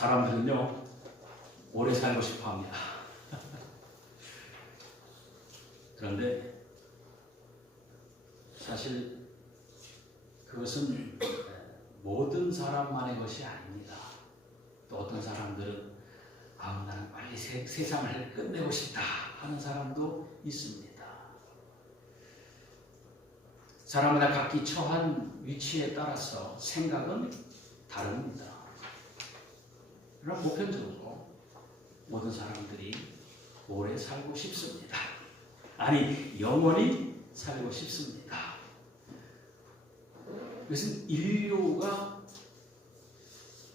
사람들은요, 오래 살고 싶어 합니다. 그런데 사실 그것은 모든 사람만의 것이 아닙니다. 또 어떤 사람들은 나는 빨리 세상을 끝내고 싶다 하는 사람도 있습니다. 사람마다 각기 처한 위치에 따라서 생각은 다릅니다. 그러나 보편적으로 모든 사람들이 오래 살고 싶습니다. 아니, 영원히 살고 싶습니다. 그것은 인류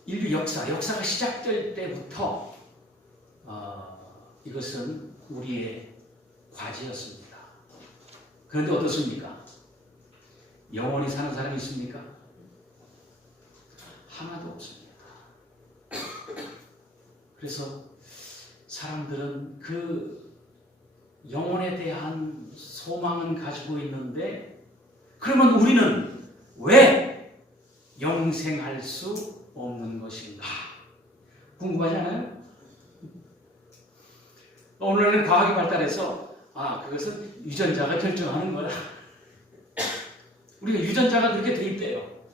역사가 시작될 때부터 이것은 우리의 과제였습니다. 그런데 어떻습니까? 영원히 사는 사람이 있습니까? 하나도 없습니다. 그래서 사람들은 그 영혼에 대한 소망은 가지고 있는데, 그러면 우리는 왜 영생할 수 없는 것인가? 궁금하지 않아요? 오늘날은 과학이 발달해서 그것은 유전자가 결정하는 거야. 우리가 유전자가 그렇게 돼 있대요.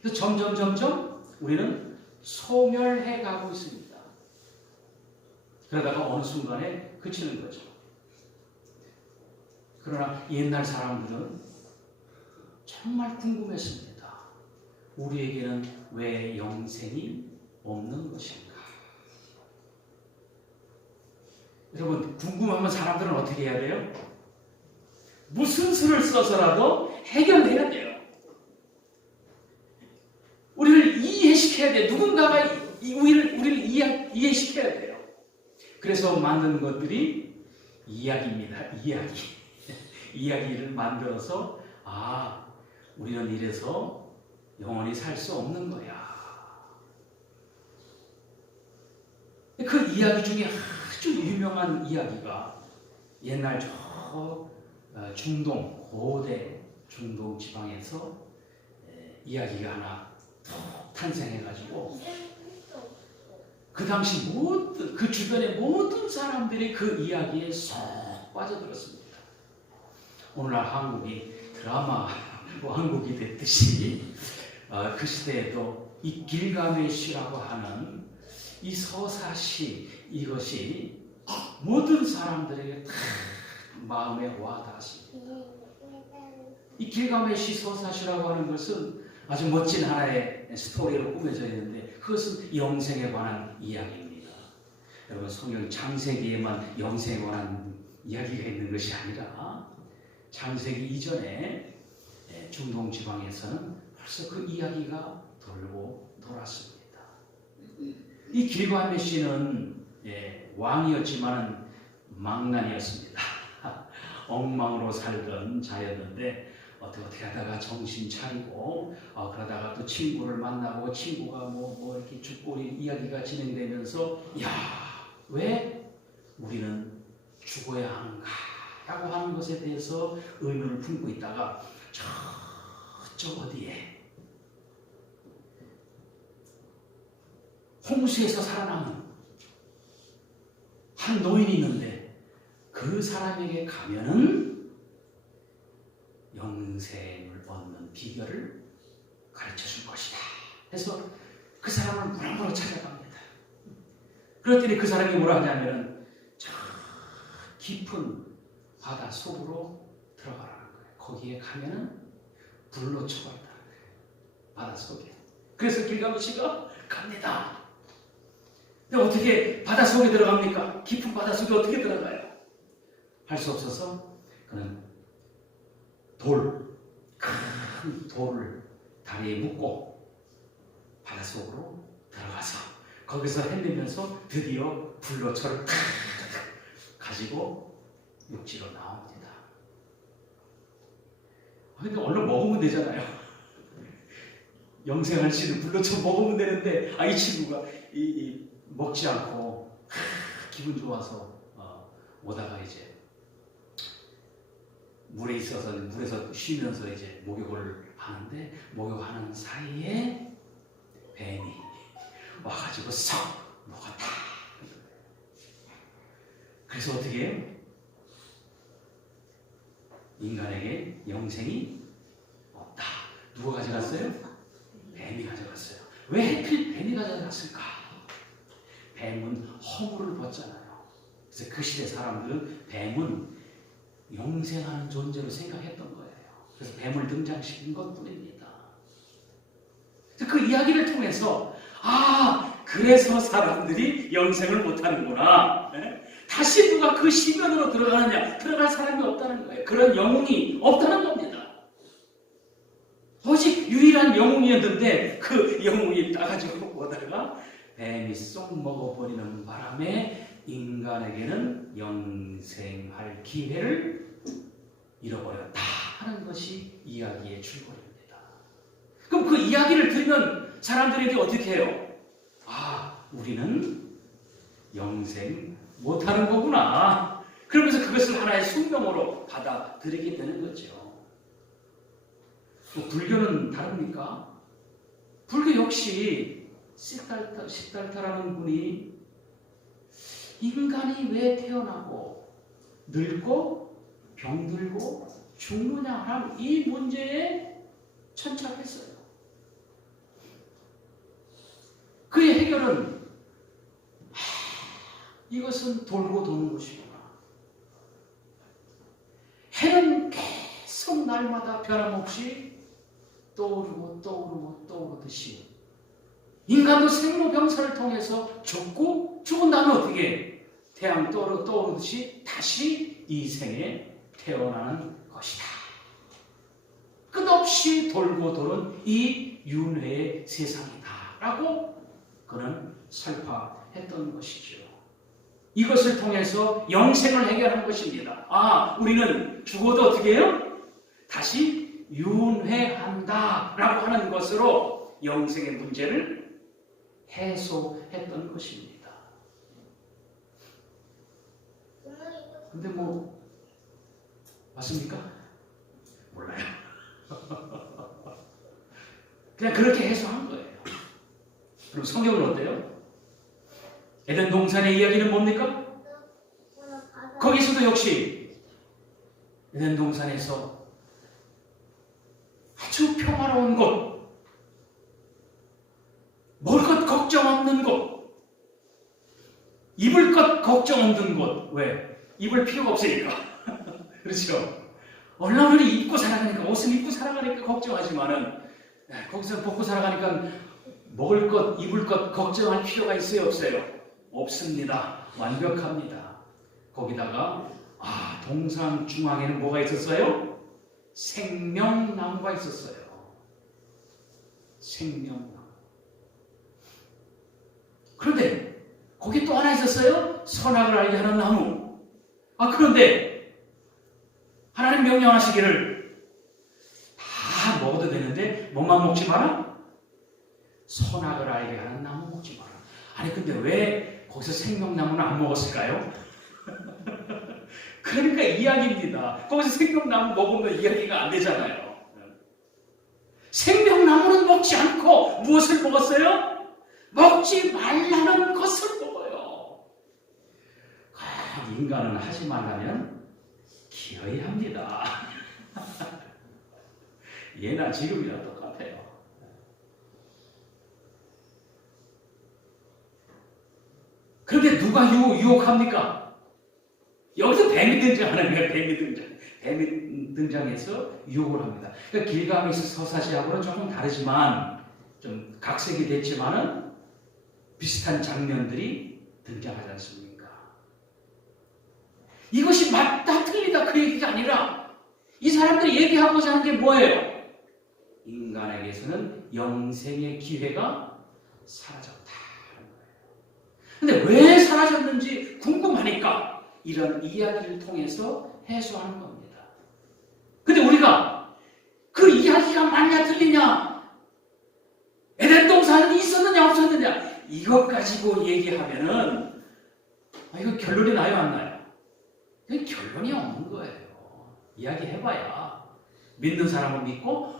그래서 점점 우리는 소멸해 가고 있습니다. 그러다가 어느 순간에 그치는 거죠. 그러나 옛날 사람들은 정말 궁금했습니다. 우리에게는 왜 영생이 없는 것인가? 여러분, 궁금하면 사람들은 어떻게 해야 돼요? 무슨 수를 써서라도 해결해야 돼요. 우리를 이해시켜야 돼요. 누군가가 우리를 이해시켜야 돼요. 그래서 만든 것들이 이야기입니다. 이야기를 만들어서 우리는 이래서 영원히 살 수 없는 거야. 그 이야기 중에 아주 유명한 이야기가 옛날 고대 중동 지방에서 이야기가 하나 탄생해가지고 그 당시 그 주변의 모든 사람들이 그 이야기에 쏙 빠져들었습니다. 오늘날 한국이 드라마 왕국이 됐듯이 그 시대에도 이 길가메시라고 하는 이 서사시, 이것이 모든 사람들에게 다 마음에 와닿았습니다. 이 길가메시 서사시라고 하는 것은 아주 멋진 하나의 스토리로 꾸며져 있는데, 그것은 영생에 관한 이야기입니다. 여러분, 성경 창세기에만 영생에 관한 이야기가 있는 것이 아니라 창세기 이전에 중동 지방에서는 벌써 그 이야기가 돌고 돌았습니다. 이 길가메시는 왕이었지만 망난이었습니다. 엉망으로 살던 자였는데 어떻게 하다가 정신 차리고 그러다가 또 친구를 만나고, 친구가 이렇게 죽고 이야기가 진행되면서 왜 우리는 죽어야 하는가 라고 하는 것에 대해서 의문을 품고 있다가 저쪽 어디에 홍수에서 살아남은 한 노인이 있는데, 그 사람에게 가면은 영생을 얻는 비결을 가르쳐 줄 것이다 해서 그 사람을 무럭무럭 찾아갑니다. 그랬더니 그 사람이 뭐라 하냐면 저 깊은 바다 속으로 들어가라는 거예요. 거기에 가면은 불로 쳐버린다는 거예요. 바다 속에. 그래서 길가메시가 갑니다. 근데 어떻게 바다 속에 들어갑니까? 깊은 바다 속에 어떻게 들어가요? 할 수 없어서 그는 큰 돌을 다리에 묶고 바닷속으로 들어가서 거기서 헤매면서 드디어 불로초를 가지고 육지로 나옵니다. 근데 얼른 먹으면 되잖아요. 영생할 씨는 불로초 먹으면 되는데 이 친구가 먹지 않고 기분 좋아서 오다가 이제 물에서 쉬면서 이제 목욕을 하는데, 목욕하는 사이에 뱀이 와가지고 썩 먹었다. 그래서 어떻게 해요? 인간에게 영생이 없다. 누가 가져갔어요? 뱀이 가져갔어요. 왜 하필 뱀이 가져갔을까? 뱀은 허물을 벗잖아요. 그래서 그 시대 사람들은 뱀은 영생하는 존재로 생각했던 거예요. 그래서 뱀을 등장시킨 것뿐입니다. 그 이야기를 통해서 그래서 사람들이 영생을 못하는구나. 다시 누가 그 시면으로 들어가느냐? 들어갈 사람이 없다는 거예요. 그런 영웅이 없다는 겁니다. 오직 유일한 영웅이었는데 그 영웅이 따가지고 오다가 뱀이 쏙 먹어버리는 바람에 인간에게는 영생할 기회를 잃어버렸다 하는 것이 이야기의 출발입니다. 그럼 그 이야기를 들으면 사람들에게 어떻게 해요? 우리는 영생 못하는 거구나. 그러면서 그것을 하나의 숙명으로 받아들이게 되는 거죠. 불교는 다릅니까? 불교 역시 시달타라는 분이 인간이 왜 태어나고 늙고 병들고 죽느냐 하는 이 문제에 천착했어요. 그의 해결은 이것은 돌고 도는 것이구나. 해는 계속 날마다 변함없이 떠오르듯이 인간도 생로병사를 통해서 죽고 죽은 다음에 어떻게 해? 태양 떠오르듯이 다시 이 생에 태어나는 것이다. 끝없이 돌고 도는 이 윤회의 세상이다 라고 그는 설파했던 것이죠. 이것을 통해서 영생을 해결한 것입니다. 우리는 죽어도 어떻게 해요? 다시 윤회한다 라고 하는 것으로 영생의 문제를 해소했던 것입니다. 근데 맞습니까? 몰라요. 그냥 그렇게 해소한 거예요. 그럼 성경은 어때요? 에덴 동산의 이야기는 뭡니까? 거기서도 역시 에덴 동산에서 아주 평화로운 곳, 먹을 것 걱정 없는 곳, 입을 것 걱정 없는 곳. 왜? 입을 필요가 없으니까. 그렇죠? 얼마든지 입고 살아가니까, 옷을 입고 살아가니까 걱정하지만은 거기서 벗고 살아가니까 먹을 것, 입을 것 걱정할 필요가 있어요? 없어요? 없습니다. 완벽합니다. 거기다가 동산 중앙에는 뭐가 있었어요? 생명나무가 있었어요. 생명나무. 그런데 거기 또 하나 있었어요? 선악을 알게 하는 나무. 그런데 하나님 명령하시기를 다 먹어도 되는데 뭐만 먹지 마라? 선악을 알게 하는 나무 먹지 마라. 아니 근데 왜 거기서 생명나무는 안 먹었을까요? 그러니까 이야기입니다. 거기서 생명나무 먹으면 이야기가 안 되잖아요. 생명나무는 먹지 않고 무엇을 먹었어요? 먹지 말라는 것을 먹어요. 인간은 하지 말라면 기어야 합니다. 예나 지금이나 똑같아요. 그런데 누가 유혹합니까? 여기서 뱀이 등장하는 거예요. 뱀이 등장해서 유혹을 합니다. 그러니까 길가메시 서사시하고는 조금 다르지만 좀 각색이 됐지만은 비슷한 장면들이 등장하지 않습니까? 이것이 맞다 틀리다 그 얘기가 아니라 이 사람들이 얘기하고자 하는 게 뭐예요? 인간에게서는 영생의 기회가 사라졌다는 거예요. 근데 왜 사라졌는지 궁금하니까 이런 이야기를 통해서 해소하는 겁니다. 근데 우리가 그 이야기가 맞냐 틀리냐, 에덴 동산은 있었느냐 없었느냐 이것 가지고 얘기하면은 이거 결론이 나요 안 나요? 결론이 없는 거예요. 이야기해봐야 믿는 사람은 믿고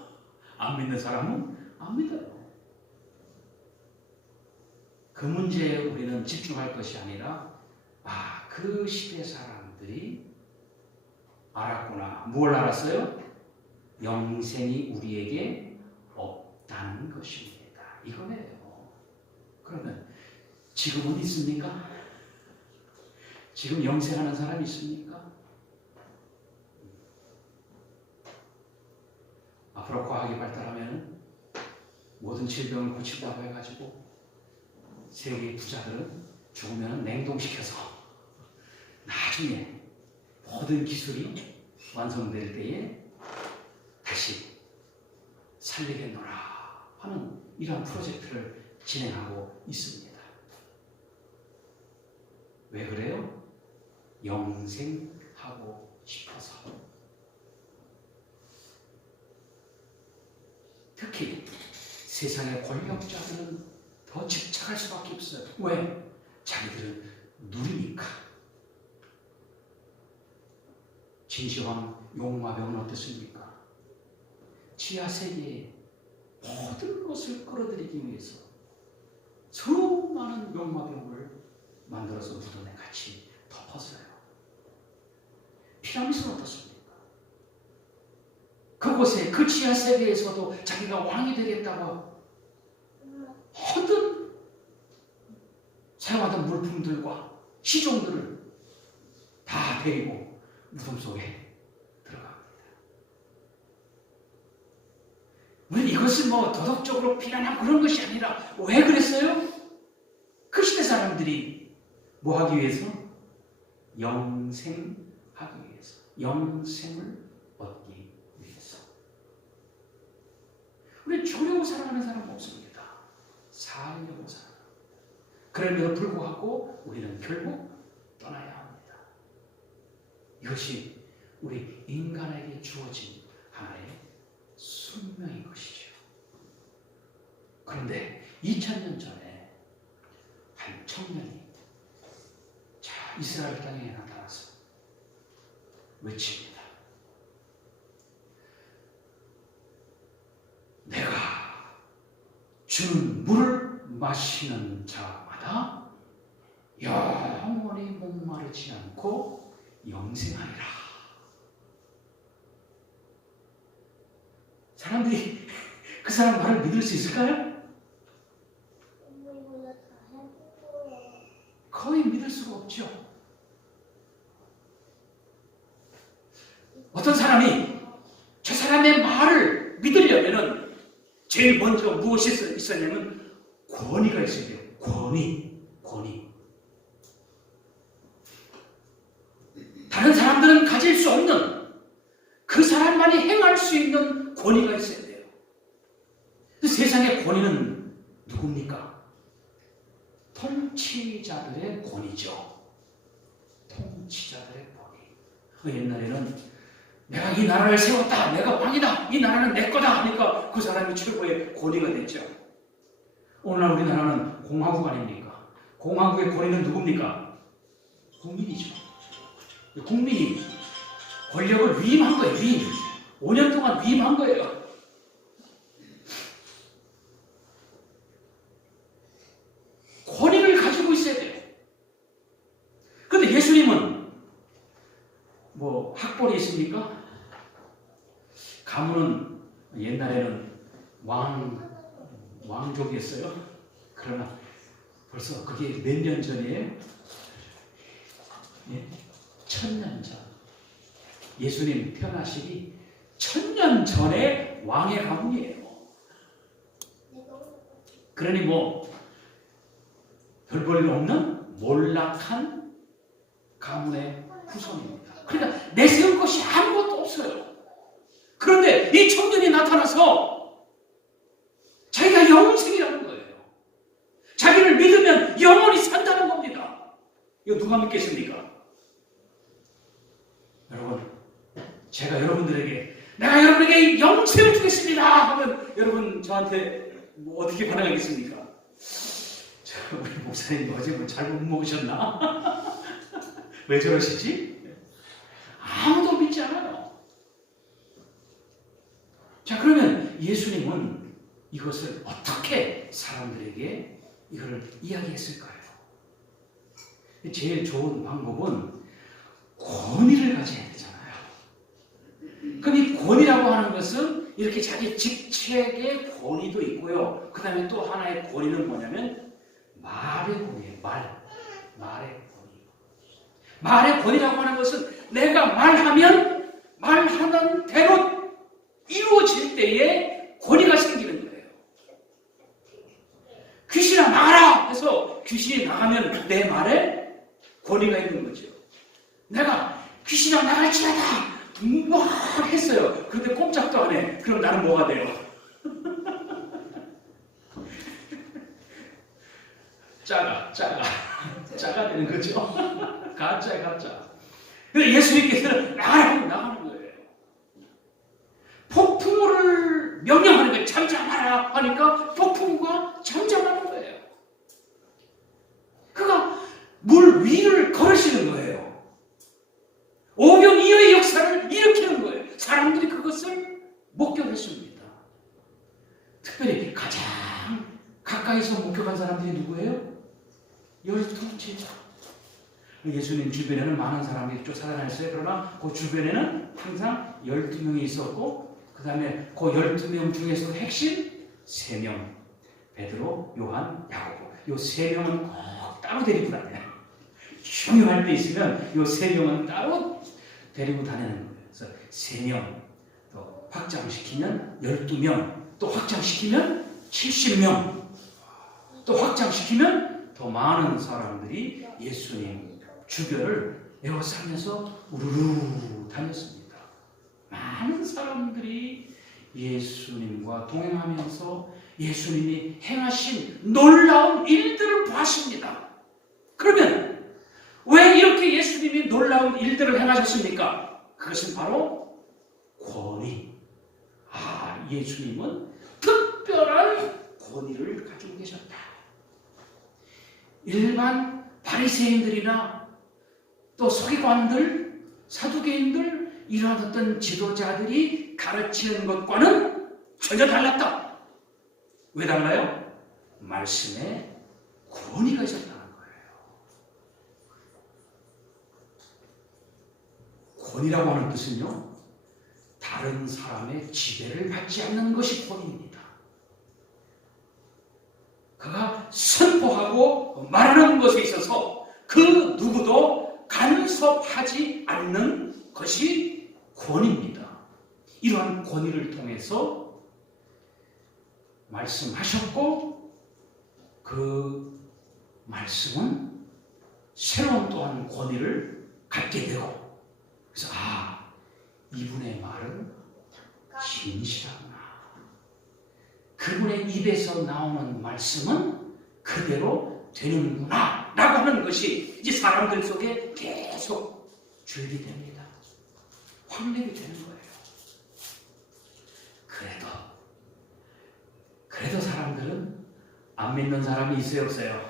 안 믿는 사람은 안 믿어요. 그 문제에 우리는 집중할 것이 아니라 그 시대 사람들이 알았구나. 뭘 알았어요? 영생이 우리에게 없다는 것입니다. 이거네요. 그러면 지금은 있습니까? 지금 영생하는 사람이 있습니까? 앞으로 과학이 발달하면 모든 질병을 고친다고 해가지고 세계의 부자들은 죽으면 냉동시켜서 나중에 모든 기술이 완성될 때에 다시 살리겠노라 하는 이러한 프로젝트를 진행하고 있습니다. 왜 그래요? 영생하고 싶어서. 특히 세상의 권력자들은 더 집착할 수밖에 없어요. 왜? 자기들은 누리니까. 진시황 용마병은 어땠습니까? 지하세계에 모든 것을 끌어들이기 위해서 수많은 용마병을 만들어서 무덤에 같이 덮었어요. 피라미드는 어떻습니까? 그곳에 그 지하세계에서도 자기가 왕이 되겠다고 모든 사용하던 물품들과 시종들을 다 데리고 무덤 속에 들어갑니다. 우리는 이것을 도덕적으로 비난하고 그런 것이 아니라 왜 그랬어요? 그 시대 사람들이 뭐 하기 위해서? 영생하기 위해서. 영생을 얻기 위해서. 우리는 죽으려고 살아가는 사람은 없습니다. 살려고 살아갑니다. 그럼에도 불구하고 우리는 결국 떠나야 합니다. 이것이 우리 인간에게 주어진 하나의 숙명인 것이죠. 그런데 2000년 전에 한 청년이 이스라엘 땅에 나타나서 외칩니다. 내가 주는 물을 마시는 자마다 영원히 목마르지 않고 영생하리라. 사람들이 그 사람 말을 믿을 수 있을까요? 거의 믿을 수가 없죠. 어떤 사람이 저 사람의 말을 믿으려면 제일 먼저 무엇이 있었냐면 권위가 있어야 돼요. 권위. 다른 사람들은 가질 수 없는 그 사람만이 행할 수 있는 권위가 있어야 돼요. 세상의 권위는 누굽니까? 통치자들의 권위죠. 통치자들의 권위. 옛날에는 내가 이 나라를 세웠다, 내가 왕이다, 이 나라는 내 거다 하니까 그 사람이 최고의 권위가 됐죠. 오늘날 우리나라는 공화국 아닙니까? 공화국의 권위는 누굽니까? 국민이죠. 국민이 권력을 위임한 거예요. 위임. 5년 동안 위임한 거예요. 권위를 가지고 있어야 돼요. 그런데 예수님은 학벌이 있습니까? 가문은 옛날에는 왕족이었어요. 그러나 벌써 그게 몇 년 전이에요? 1000년 전. 예수님 태어나시기 1000년 전에 왕의 가문이에요. 그러니 별 볼 일 없는 몰락한 가문의 후손입니다. 그러니까 내세울 것이 아무것도 없어요. 그런데 이 청년이 나타나서 자기가 영생이라는 거예요. 자기를 믿으면 영원히 산다는 겁니다. 이거 누가 믿겠습니까? 여러분, 제가 여러분들에게 내가 여러분에게 영생을 주겠습니다 하면 여러분 저한테 어떻게 반응하겠습니까? 우리 목사님 어제 잘못 먹으셨나? 왜 저러시지? 아무도 믿지 않아요. 자, 그러면 예수님은 이것을 어떻게 사람들에게 이거를 이야기했을까요? 제일 좋은 방법은 권위를 가져야 되잖아요. 그럼 이 권위라고 하는 것은 이렇게 자기 직책의 권위도 있고요. 그 다음에 또 하나의 권위는 뭐냐면 말의 권위예요. 말의 권위. 말의 권위라고 하는 것은 내가 말하면 말하는 대로 이루어질 때에 권위가 생기는 거예요. 귀신아 나가라 해서 귀신이 나가면 내 말에 권위가 있는 거죠. 내가 귀신아 나갈지라다 막 했어요. 그런데 꼼짝도 안 해. 그럼 나는 뭐가 돼요? 짜가 되는 거죠. 가짜야 가짜. 근데 예수님께서는 나가는 거예요. 폭풍우를 명령하는 거예요. 잠잠하라 하니까 폭풍우가 잠잠하는 거예요. 그가 물 위를 걸으시는 거예요. 오병이어의 역사를 일으키는 거예요. 사람들이 그것을 목격했습니다. 특별히 가장 가까이서 목격한 사람들이 누구예요? 12제자. 예수님 주변에는 많은 사람들이 쫓아다녔어요. 그러나 그 주변에는 항상 12명이 있었고 그 다음에 그 12명 중에서 핵심 3명 베드로, 요한, 야고보. 이 3명은 꼭 따로 데리고 다녀요. 중요할 때 있으면 이 3명은 따로 데리고 다니는 거예요. 그래서 3명 또 확장시키면 12명 또 확장시키면 70명 또 확장시키면 더 많은 사람들이 예수님 주변을 에워싸면서 우르르 다녔습니다. 많은 사람들이 예수님과 동행하면서 예수님이 행하신 놀라운 일들을 보았습니다. 그러면 왜 이렇게 예수님이 놀라운 일들을 행하셨습니까? 그것은 바로 권위. 예수님은 특별한 권위를 가지고 계셨다. 일반 바리새인들이나 또 서기관들, 사두개인들 이러한 어떤 지도자들이 가르치는 것과는 전혀 달랐다. 왜 달라요? 말씀에 권위가 있었다는 거예요. 권위라고 하는 뜻은요, 다른 사람의 지배를 받지 않는 것이 권위입니다. 그가 선포하고 말하는 것에 있어서 그 누구도 간섭하지 않는 것이 권위입니다. 이러한 권위를 통해서 말씀하셨고 그 말씀은 새로운 또한 권위를 갖게 되고 그래서 이분의 말은 진실하구나. 그분의 입에서 나오는 말씀은 그대로 되는구나 라고 하는 것이 이제 사람들 속에 계속 주입이 됩니다. 확립이 되는 거예요. 그래도 사람들은 안 믿는 사람이 있어요, 없어요?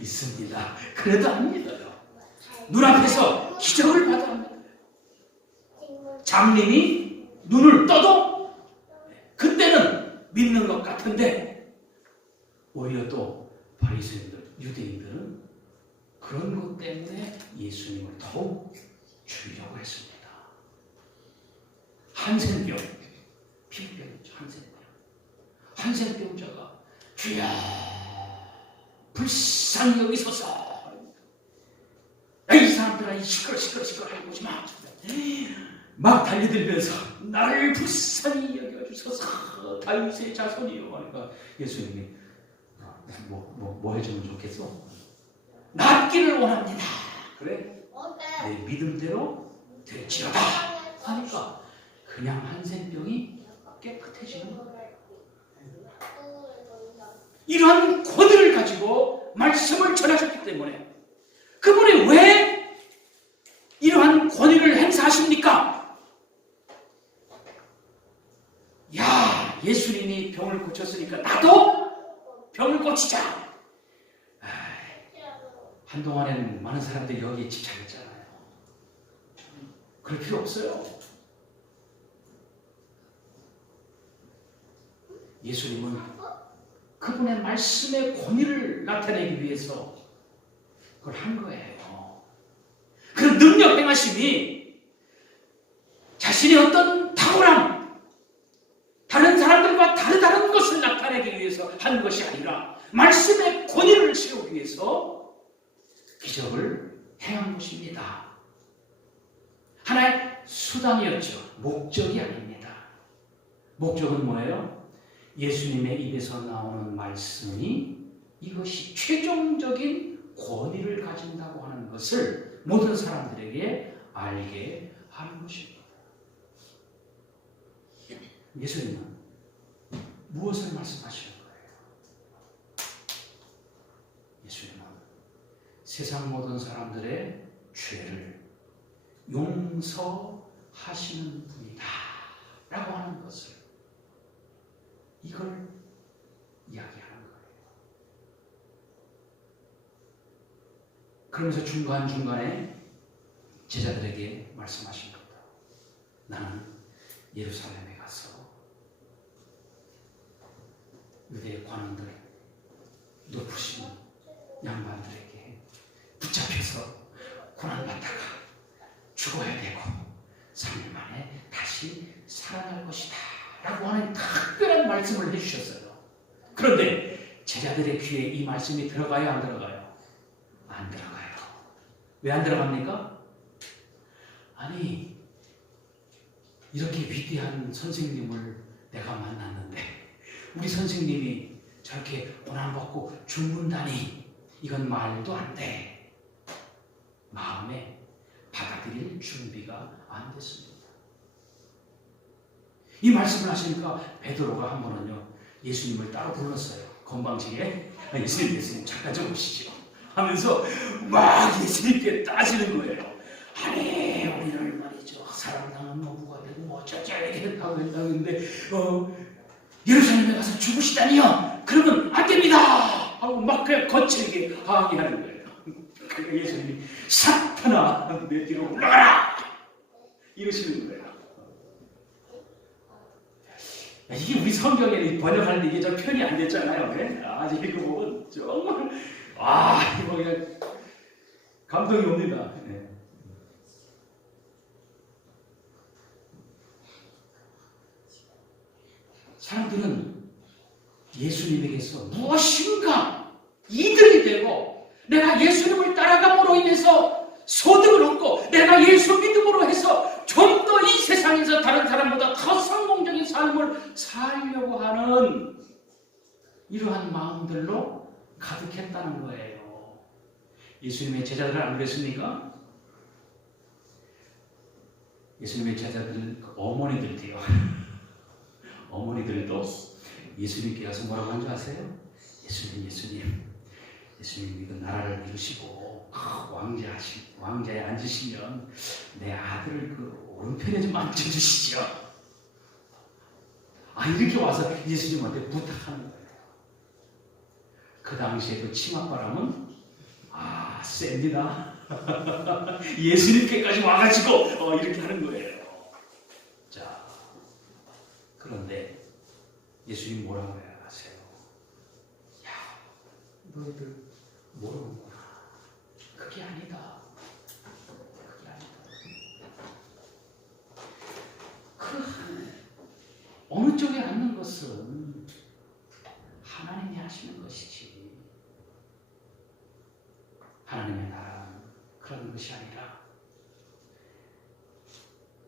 있습니다. 그래도 안 믿어요. 눈앞에서 기적을 받아 안 믿어요. 장님이 눈을 떠도 그때는 믿는 것 같은데 오히려 또 바리새인들, 유대인들은 그런 것 때문에 예수님을 더욱 죽이려고 했습니다. 한센병, 피부병이죠. 한센병자가 주여 불쌍히 여기소서. 이 사람들아 이 시끄러 하고 오지 마. 막 달려들면서 나를 불쌍히 여겨주소서 다윗의 자손이요 하니까 예수님이 뭐 해주면 좋겠어? 낫기를 원합니다. 그래? 내 믿음대로 될지어다 하니까 그냥 한센병이 깨끗해지는 거예요. 이러한 권위를 가지고 말씀을 전하셨기 때문에 그분이 왜 이러한 권위를 행사하십니까? 예수님이 병을 고쳤으니까 나도 병을 고치자. 한동안에는 많은 사람들이 여기에 집착했잖아요. 그럴 필요 없어요. 예수님은 그분의 말씀의 권위를 나타내기 위해서 그걸 한 거예요. 그런 능력 행하심이 자신의 어떤 탁월함, 다른 사람들과 다르다는 것을 나타내기 위해서 한 것이 아니라 말씀의 권위를 세우기 위해서 기적을 행한 것입니다. 하나의 수단이었죠. 목적이 아닙니다. 목적은 뭐예요? 예수님의 입에서 나오는 말씀이 이것이 최종적인 권위를 가진다고 하는 것을 모든 사람들에게 알게 하는 것입니다. 예수님은 무엇을 말씀하시는 거예요? 예수님은 세상 모든 사람들의 죄를 용서하시는 분이다 라고 하는 것을, 이걸 이야기하는 거예요. 그러면서 중간중간에 제자들에게 말씀하신 겁니다. 나는 예루살렘에 가서 유대의 관원들, 높으신 양반들에게 붙잡혀서 고난받다가 죽어야 되고 3일 만에 다시 살아날 것이다 라고 하는 특별한 말씀을 해주셨어요. 그런데 제자들의 귀에 이 말씀이 들어가요, 안 들어가요? 안 들어가요. 왜 안 들어갑니까? 아니, 이렇게 위대한 선생님을 내가 만났는데 우리 선생님이 저렇게 고난받고 죽는다니 이건 말도 안 돼. 마음에 받아들일 준비가 안 됐습니다. 이 말씀을 하시니까 베드로가 한 번은요, 예수님을 따로 불렀어요. 건방지게. 예수님 잠깐 좀 오시죠 하면서 막 예수님께 따지는 거예요. 아니, 우리를 말이죠, 사랑당한 노부가 되고 뭐 어쩌지 했다고 했다는데 예루살렘에 가서 죽으시다니요? 그러면 안 됩니다 하고 막 그냥 거칠게 항의하는 거예요. 그러니까 예수님이 사탄아, 내 뒤로 올라가라 이러시는 거예요. 이게 우리 성경에 번역하는데 이게 좀 표현이 안 됐잖아요. 네? 아직 이거 보면 정말 이거 그냥 감동이 옵니다. 네. 사람들은 예수님에게서 무엇인가 이득이 되고, 내가 예수님을 따라감으로 인해서 소득을 얻고, 내가 예수 믿음으로 해서 좀 더 이 세상에서 다른 사람보다 더 성공적인 삶을 살려고 하는 이러한 마음들로 가득했다는 거예요. 예수님의 제자들은 안 그랬습니까? 예수님의 제자들 어머니들도요. 어머니들도 예수님께 가서 뭐라고 한 줄 아세요? 예수님 이거 나라를 이루시고 왕자에 앉으시면 내 아들을 그 오른편에 좀 앉혀주시죠. 이렇게 와서 예수님한테 부탁하는 거예요. 그 당시에 그 치맛바람은 셉니다. 예수님께까지 와가지고 이렇게 하는 거예요. 자, 그런데 예수님 뭐라고 해야 하세요? 야, 너희들 모르는구나. 그게 아니다. 어느 쪽에 앉는 것은 하나님이 하시는 것이지, 하나님의 나라는 그런 것이 아니라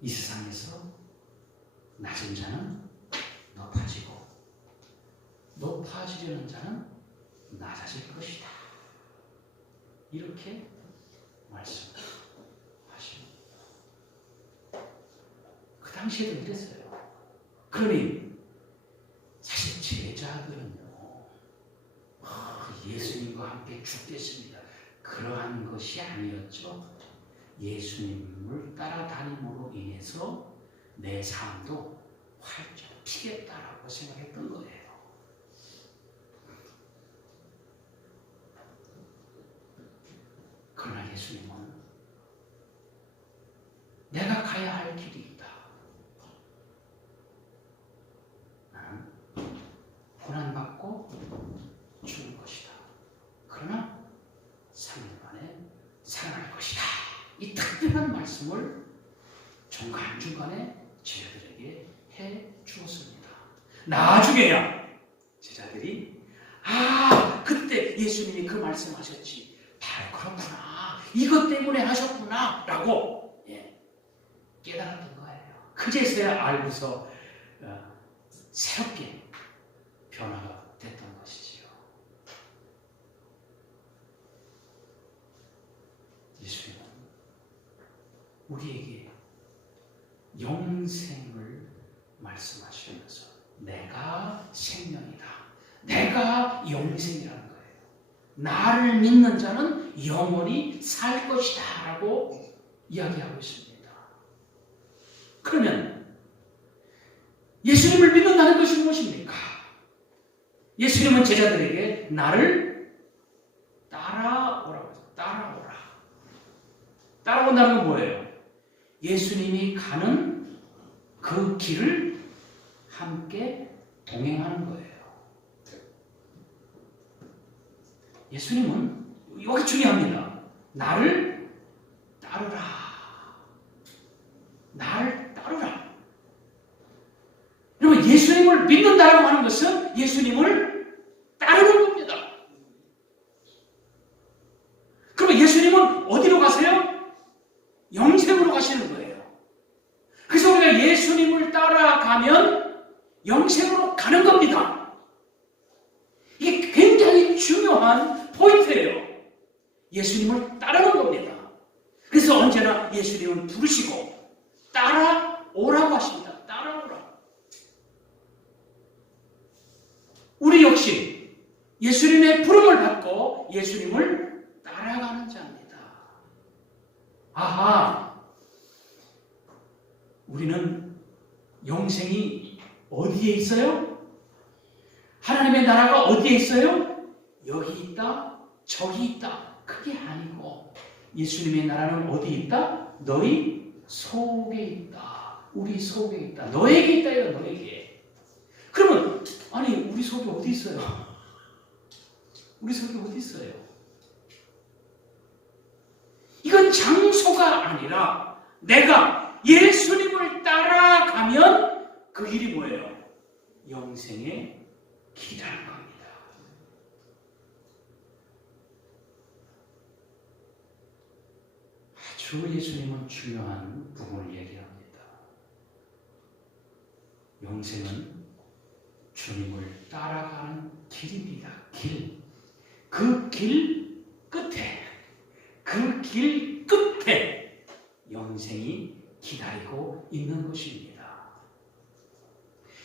이 세상에서 낮은 자는 높아지고 높아지려는 자는 낮아질 것이다. 이렇게 말씀하십니다. 그 당시에도 이랬어요. 그러니 사실 제자들은요, 예수님과 함께 죽겠습니다, 그러한 것이 아니었죠. 예수님을 따라다님으로 인해서 내 삶도 활짝 피겠다라고 생각했던 거예요. 그러나 예수님은 내가 가야 할 길이 있다. 나는 고난받고 이 특별한 말씀을 중간중간에 제자들에게 해 주었습니다. 나중에야 제자들이 그때 예수님이 그 말씀하셨지. 바로 그렇구나. 이것 때문에 하셨구나. 라고 깨달았던 거예요. 그제서야 알고서 새롭게 변화가 됐던 것이지요. 예수님은 우리에게 영생을 말씀하시면서 내가 생명이다. 내가 영생이라는 거예요. 나를 믿는 자는 영원히 살 것이다 라고 이야기하고 있습니다. 그러면 예수님을 믿는다는 것이 무엇입니까? 예수님은 제자들에게 나를 따라오라고 했어요. 따라오라. 따라온다는 건 뭐예요? 예수님이 가는 그 길을 함께 동행하는 거예요. 예수님은 여기 중요합니다. 나를 따르라. 나를 따르라. 여러분, 예수님을 믿는다라고 하는 것은 예수님을 따르는 겁니다. 그러면 예수님은 어디로 가세요? 영생으로 가시는 거예요. 그래서 우리가 예수님을 따라가면 영생으로 가는 겁니다. 이게 굉장히 중요한 포인트예요. 예수님을 따르는 겁니다. 그래서 언제나 예수님을 부르시고 따라오라고 하십니다. 따라오라. 우리 역시 예수님의 부름을 받고 예수님을 따라가는 자입니다. 우리는 영생이 어디에 있어요? 하나님의 나라가 어디에 있어요? 여기 있다, 저기 있다. 그게 아니고 예수님의 나라는 어디 있다? 너희 속에 있다. 우리 속에 있다. 너에게 있다요, 너에게. 그러면 우리 속에 어디 있어요? 우리 속에 어디 있어요? 이건 장소가 아니라 내가 예수님을 따라가면 그 길이 뭐예요? 영생의 길이라는 겁니다. 아주 예수님은 중요한 부분을 얘기합니다. 영생은 주님을 따라가는 길입니다. 길. 그 길 끝에 영생이 기다리고 있는 것입니다.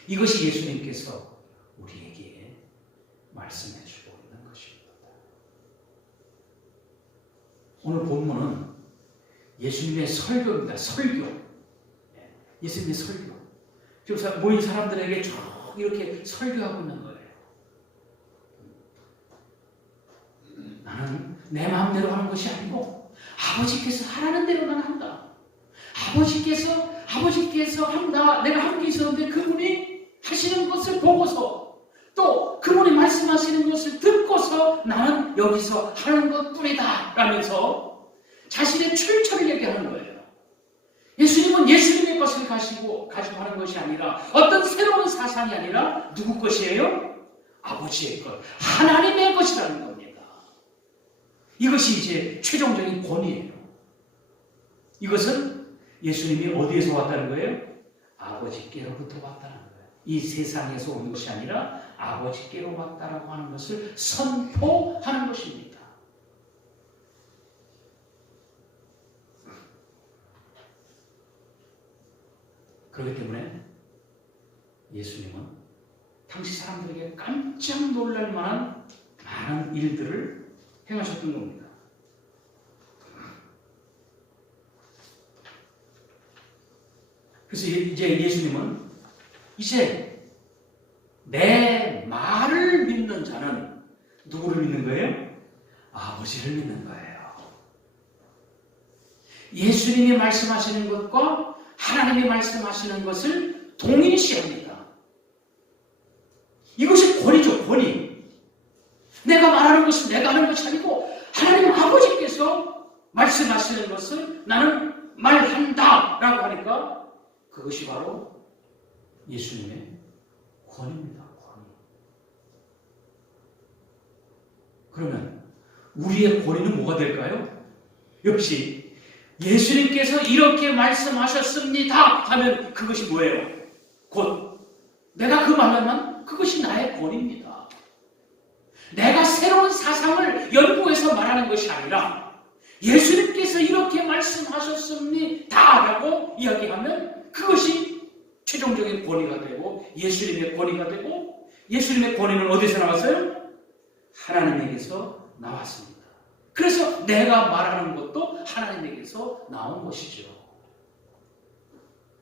이것이 예수님께서 우리에게 말씀해 주고 있는 것입니다. 오늘 본문은 예수님의 설교입니다. 설교. 예수님의 설교. 지금 모인 사람들에게 쭉 이렇게 설교하고 있는 거예요. 나는 내 마음대로 하는 것이 아니고 아버지께서 하라는 대로 나는 한다. 아버지께서 한다. 내가 함께 있었는데 그분이 하시는 것을 보고서 또 그분이 말씀하시는 것을 듣고서 나는 여기서 하는 것뿐이다 라면서 자신의 출처를 얘기하는 거예요. 예수님은 예수님의 것을 가지고 하는 것이 아니라 어떤 새로운 사상이 아니라 누구 것이에요? 아버지의 것, 하나님의 것이라는 겁니다. 이것이 이제 최종적인 본이에요. 이것은 예수님이 어디에서 왔다는 거예요? 아버지께로부터 왔다는 거예요. 이 세상에서 온 것이 아니라 아버지께로 왔다라고 하는 것을 선포하는 것입니다. 그렇기 때문에 예수님은 당시 사람들에게 깜짝 놀랄 만한 많은 일들을 행하셨던 겁니다. 그래서 이제 예수님은 이제 내 말을 믿는 자는 누구를 믿는 거예요? 아버지를 믿는 거예요. 예수님이 말씀하시는 것과 하나님이 말씀하시는 것을 동일시합니다. 이것이 권위죠, 권위. 내가 말하는 것은 내가 하는 것이 아니고 하나님 아버지께서 말씀하시는 것을 나는 말한다 라고 하니까 그것이 바로 예수님의 권위입니다. 권위. 그러면 우리의 권위는 뭐가 될까요? 역시 예수님께서 이렇게 말씀하셨습니다 하면 그것이 뭐예요? 곧 내가 그 말하면 그것이 나의 권위입니다. 내가 새로운 사상을 연구해서 말하는 것이 아니라 예수님께서 이렇게 말씀하셨습니다 라고 이야기하면 그것이 최종적인 권위가 되고 예수님의 권위가 되고, 예수님의 권위는 어디서 나왔어요? 하나님에게서 나왔습니다. 그래서 내가 말하는 것도 하나님에게서 나온 것이죠.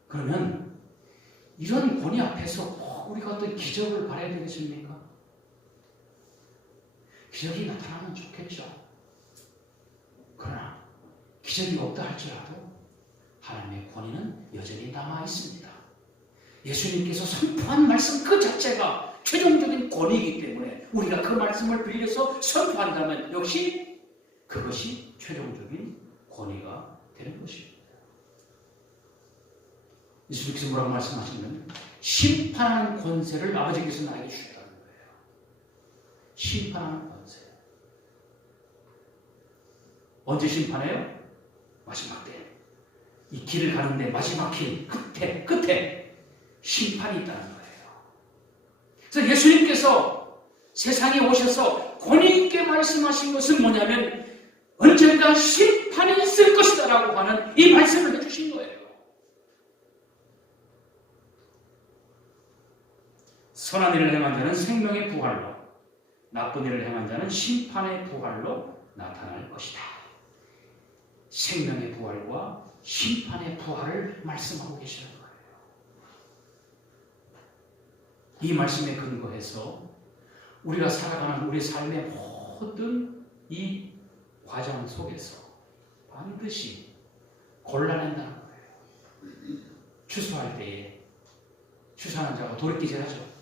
그러면 이런 권위 앞에서 꼭 우리가 어떤 기적을 바라야 되겠습니까? 기적이 나타나면 좋겠죠. 그러나 기적이 없다 할지라도 하나님의 권위는 여전히 남아 있습니다. 예수님께서 선포한 말씀 그 자체가 최종적인 권위이기 때문에 우리가 그 말씀을 빌려서 선포한다면 역시 그것이 최종적인 권위가 되는 것입니다. 예수님께서 뭐라고 말씀하시면 심판하는 권세를 아버지께서 나에게 주셨다는 거예요. 심판하는 권세. 언제 심판해요? 마지막 때. 이 길을 가는데 마지막 길 끝에 심판이 있다는 거예요. 그래서 예수님께서 세상에 오셔서 권위 있게 말씀하신 것은 뭐냐면 언젠가 심판이 있을 것이다 라고 하는 이 말씀을 해주신 거예요. 선한 일을 행한 자는 생명의 부활로, 나쁜 일을 행한 자는 심판의 부활로 나타날 것이다. 생명의 부활과 심판의 부활을 말씀하고 계시는 거예요. 이 말씀에 근거해서 우리가 살아가는 우리 삶의 모든 이 과정 속에서 반드시 골라낸다는 거예요. 추수할 때에 추수하는 자가 도리끼질 하죠.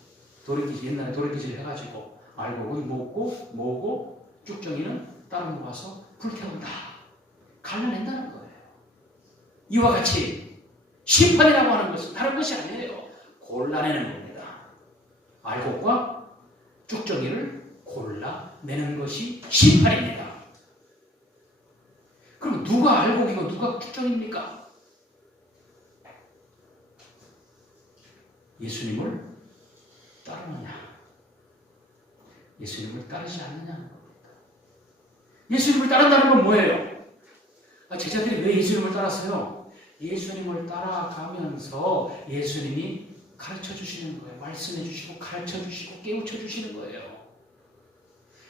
옛날에 도리끼질 해가지고 알곡은 모으고 쭉정이는 따로 모아서 불태운다. 갈라낸다는 거예요. 이와 같이 심판이라고 하는 것은 다른 것이 아니에요. 골라내는 겁니다. 알곡과 쭉정이를 골라내는 것이 심판입니다. 그럼 누가 알곡이고 누가 쭉정입니까? 예수님을 따르느냐, 예수님을 따르지 않느냐는 겁니다. 예수님을 따른다는 건 뭐예요? 제자들이 왜 예수님을 따랐어요? 예수님을 따라가면서 예수님이 가르쳐 주시는 거예요. 말씀해 주시고 가르쳐 주시고 깨우쳐 주시는 거예요.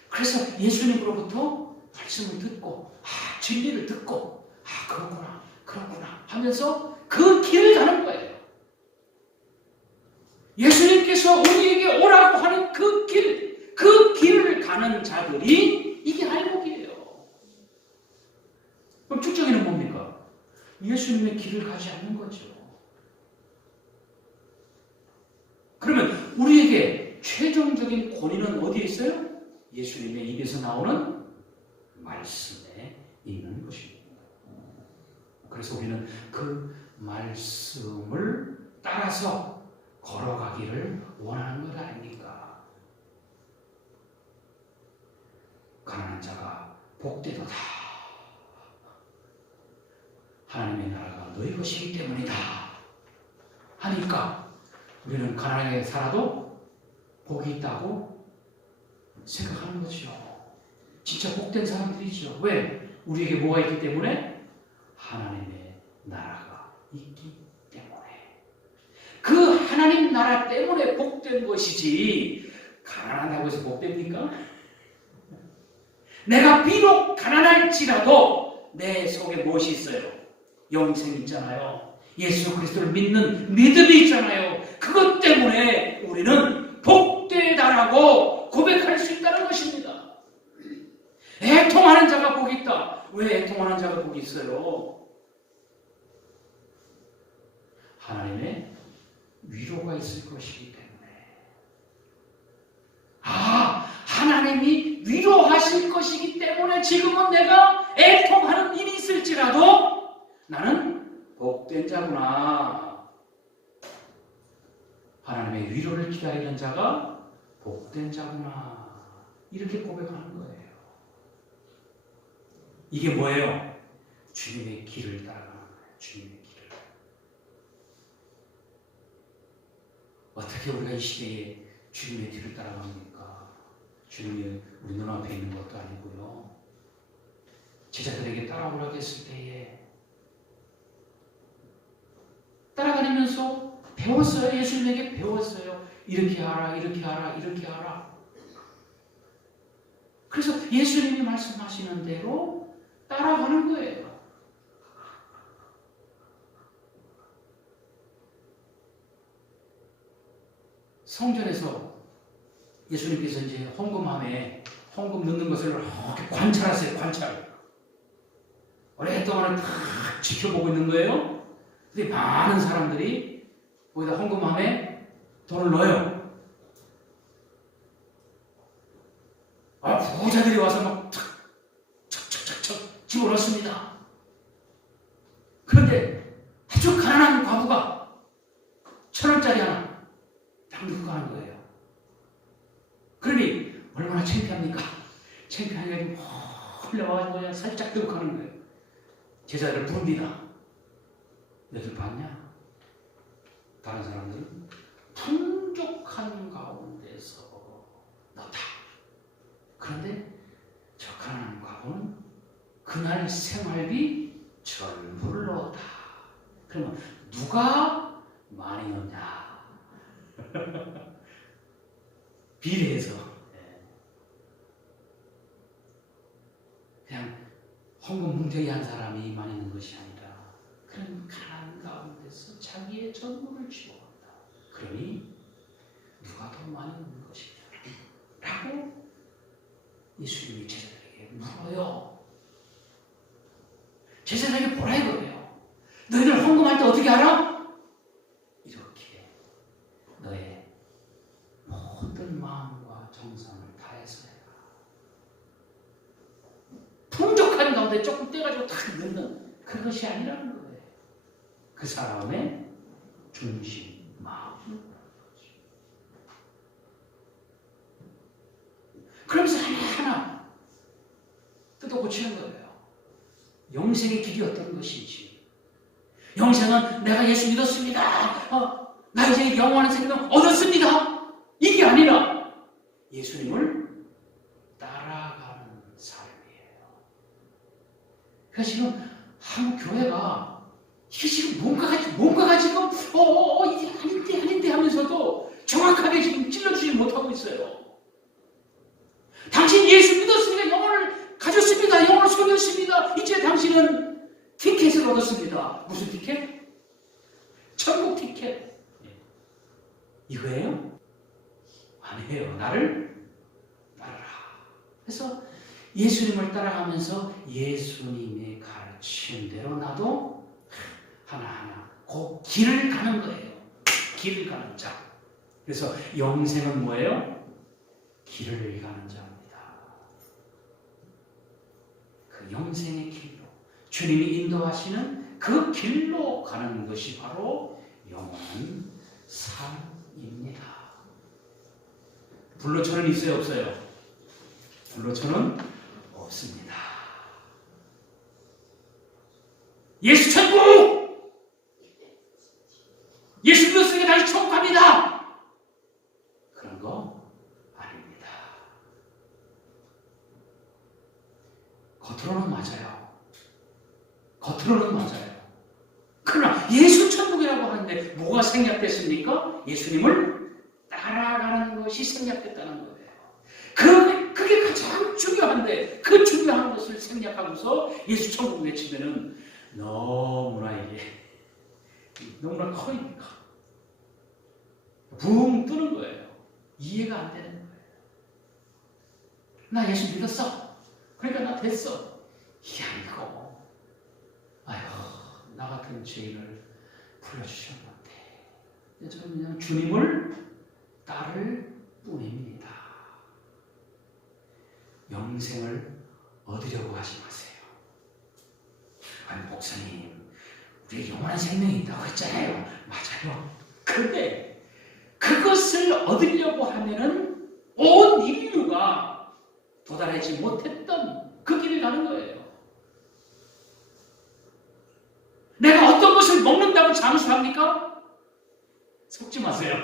그래서 예수님으로부터 말씀을 듣고 진리를 듣고 그렇구나 하면서 그 길을 가는 거예요. 예수님께서 우리에게 오라고 하는 그 길을 가는 자들이 이게 알곡이에요. 그럼 쭉정이는 뭡니까? 예수님의 길을 가지 않는 거죠. 그러면 우리에게 최종적인 권위는 어디에 있어요? 예수님의 입에서 나오는 말씀에 있는 것입니다. 그래서 우리는 그 말씀을 따라서 걸어가기를 원하는 것 아닙니까? 가난한 자가 복되도다. 하나님의 나라가 너희 것이기 때문이다. 하니까 우리는 가난하게 살아도 복이 있다고 생각하는 거죠. 진짜 복된 사람들이죠. 왜? 우리에게 뭐가 있기 때문에? 하나님의 나라가 있기 때문에. 그 하나님 나라 때문에 복된 것이지 가난하다고 해서 복됩니까? 내가 비록 가난할지라도 내 속에 무엇이 있어요? 영생이 있잖아요. 예수 그리스도를 믿는 믿음이 있잖아요. 그것 때문에 우리는 복되다라고 고백할 수 있다는 것입니다. 애통하는 자가 복이 있다. 왜 애통하는 자가 복이 있어요? 하나님의 위로가 있을 것이기 때문에. 하나님이 위로하실 것이기 때문에 가운데 지금은 내가 애통하는 일이 있을지라도 나는 복된 자구나. 하나님의 위로를 기다리는 자가 복된 자구나. 이렇게 고백하는 거예요. 이게 뭐예요? 주님의 길을 따라가는 거예요. 주님의 길을. 어떻게 우리가 이 시대에 주님의 뒤를 따라갑니까? 주님이 우리 눈앞에 있는 것도 아니고요. 제자들에게 따라오라고 했을 때에 따라다니면서 배웠어요. 예수님에게 배웠어요. 이렇게 하라, 이렇게 하라, 이렇게 하라. 그래서 예수님이 말씀하시는 대로 따라가는 거예요. 성전에서 예수님께서 이제 헌금함에 헌금 넣는 것을 이렇게 관찰하세요. 관찰. 오랫동안 딱 지켜보고 있는 거예요. 근데 많은 사람들이 거기다 헌금함에 돈을 넣어요. 부자들이 와서 막 척척척척 집어넣습니다. 그런데 아주 가난한 과부가 1,000원짜리 하나 딱 넣고 가는 거예요. 그러니 얼마나 창피합니까? 창피하니까 흘려와서 그냥 살짝 들고 가는 거예요. 제자들을 부릅니다. 너희들 봤냐? 다른 사람들은 풍족한 가운데서 넣다. 그런데 저 가난한 과부는 그날 생활비 전부를 넣었다. 그러면 누가 많이 넣냐? 비례해서 그냥 헌금 뭉태기 한 사람이 많이 넣는 것이 아니라 그런 가난한 가운데서 자기의 전부를 집어간다. 그러니 누가 더 많이 넣는 것이냐? 라고 예수님이 제자들에게 물어요. 제자들에게 뭐라 이거예요? 너희들 헌금할 때 어떻게 알아? 이렇게 너의 모든 마음과 정성을 다해서 해라. 풍족한 가운데 조금 떼가지고 다 넣는 그것이 아니라는 거예요. 그 사람의 중심, 마음. 그러면서 하나하나 뜯어고치는 거예요. 영생의 길이 어떤 것인지. 영생은 내가 예수 믿었습니다. 나 이제 영원한 생명 얻었습니다. 이게 아니라 예수님을 따라가는 삶이에요. 그러니까 지금 한 교회가 이게 지금 뭔가가 지금 이게 아닌데 하면서도 정확하게 지금 찔러주지 못하고 있어요. 당신 예수 믿었으니까 영혼을 가졌습니다. 영혼을 소유했습니다. 이제 당신은 티켓을 얻었습니다. 무슨 티켓? 천국 티켓. 이거예요? 아니에요. 나를 따르라. 그래서 예수님을 따라가면서 예수님의 가르친 대로 나도 하나하나 그 길을 가는 거예요. 길을 가는 자. 그래서 영생은 뭐예요? 길을 가는 자입니다. 그 영생의 길로 주님이 인도하시는 그 길로 가는 것이 바로 영원한 삶입니다. 불로초는 있어요? 없어요? 불로초는 없습니다. 예수 천국! 예수 믿었으니까 다시 천국 갑니다. 그런 거 아닙니다. 겉으로는 맞아요. 겉으로는 맞아요. 그러나 예수 천국이라고 하는데 뭐가 생략됐습니까? 예수님을 따라가는 것이 생략됐다는 거예요. 그게 가장 중요한데 그 중요한 것을 생략하고서 예수 천국 외치면은 너무나 커이니까 붕 뜨는 거예요. 이해가 안 되는 거예요. 나 예수 믿었어. 그러니까 나 됐어. 이게 아니고 나 같은 죄인을 불러주셨는데 저는 그냥 주님을 따를 뿐입니다. 영생을 얻으려고 하지 마세요. 아니 목사님, 우리 영원한 생명이 있다고 했잖아요. 맞아요. 그런데 그것을 얻으려고 하면은 온 인류가 도달하지 못했던 그 길을 가는 거예요. 내가 어떤 것을 먹는다고 장수합니까? 속지 마세요.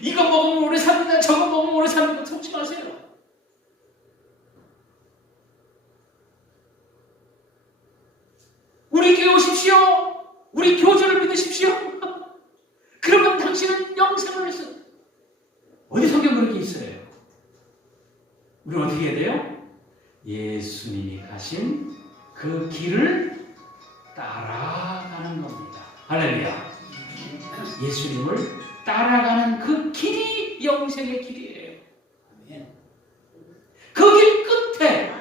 이거 먹으면 오래 삽니다. 저거 먹으면 오래 삽니다. 속지 마세요. 우리 교회 오십시오. 우리 교주를 믿으십시오. 그러면 당신은 영생을 했어요. 어디 성경 그렇게 있어요? 우리는 어떻게 해야 돼요? 예수님이 가신 그 길을 따라가는 겁니다. 할렐루야. 예수님을 따라가는 그 길이 영생의 길이에요. 그 길 끝에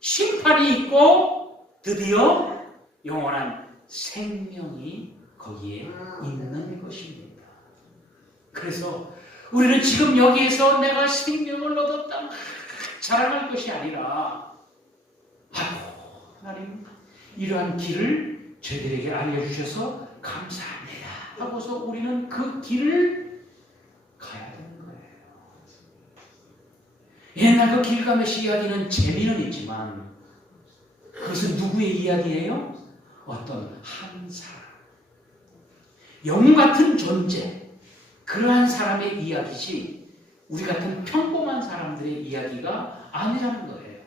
심판이 있고 드디어 영원한 생명이 거기에 있는 것입니다. 그래서 우리는 지금 여기에서 내가 생명을 얻었다 자랑할 것이 아니라 하나님 이러한 길을 저희들에게 알려주셔서 감사합니다 하고서 우리는 그 길을 가야 되는 거예요. 옛날 그 길가메시 이야기는 재미는 있지만 그것은 누구의 이야기예요? 어떤 한 사람, 영웅 같은 존재, 그러한 사람의 이야기지 우리 같은 평범한 사람들의 이야기가 아니라는 거예요.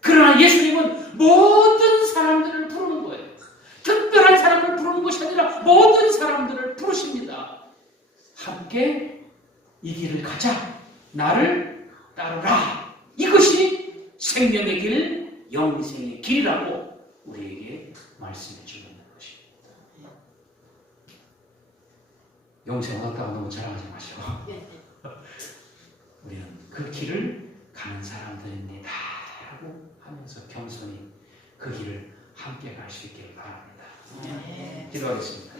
그러나 예수님은 모든 사람들을 부르는 거예요. 특별한 사람을 부르는 것이 아니라 모든 사람들을 부르십니다. 함께 이 길을 가자. 나를 따르라. 이것이 생명의 길, 영생의 길이라고 우리에게 말씀해 주고 있는 것입니다. 영생 얻었다고 너무 자랑하지 마시고 우리는 그 길을 가는 사람들입니다 라고 하면서 겸손히 그 길을 함께 갈 수 있기를 바랍니다. 기도하겠습니다.